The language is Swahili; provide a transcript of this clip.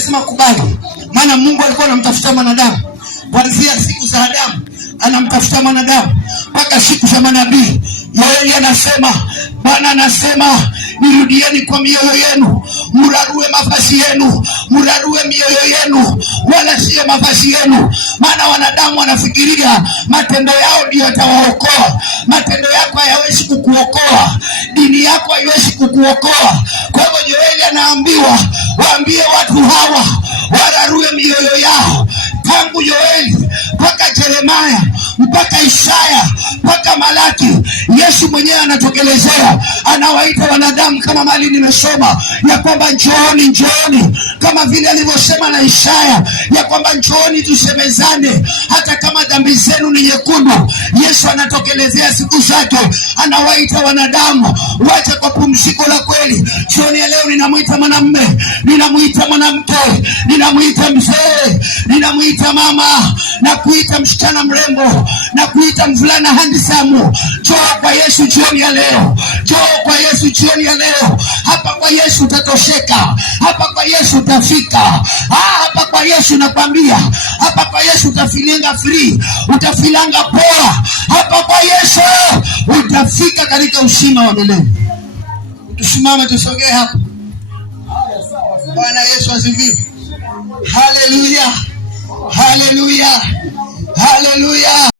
amesema kubali, maana Mungu alikuwa anamtafuta mwanadamu kuanzia siku za Adamu, anamtafuta mwanadamu mpaka siku za manabii. Yoeli anasema, Bwana anasema, nirudieni kwa mioyo yenu, murarue mavazi yenu, murarue mioyo yenu, wala sio mavazi yenu. Maana wanadamu wanafikiria matendo yao ndio yatawaokoa. Matendo yako hayawezi kukuokoa, dini yako haiwezi kukuokoa. Kwa hivyo Yoeli anaambiwa, waambie watu hawa wararue mioyo yao. Tangu Yoeli mpaka Yeremia mpaka Isaya mpaka Malaki, Yesu mwenyewe anatokelezea, anawaita wanadamu kama mali nimesoma ya kwamba njooni, njooni, kama vile alivyosema na Isaya ya kwamba njooni tusemezane hata kama dhambi zenu ni nyekundu. Yesu anatokelezea siku zake, anawaita wanadamu wacha kwa pumziko la kweli. Jioni ya leo ninamuita mwanamume, ninamuita mwanamke, ninamuita mzee, ninamuita mama, na kuita msichana mrembo, na kuita mvulana handsome. Njoo kwa Yesu jioni ya leo, njoo kwa Yesu jioni ya leo. Hapa kwa Yesu utatosheka, hapa kwa Yesu utafika. Hapa kwa Yesu nakwambia, hapa kwa Yesu utafilenga free, utafilanga poa. Hapa kwa Yesu utafika katika uzima wa milele. Tusimame tusogee hapa. Bwana Yesu asifiwe. Haleluya. Haleluya. Haleluya.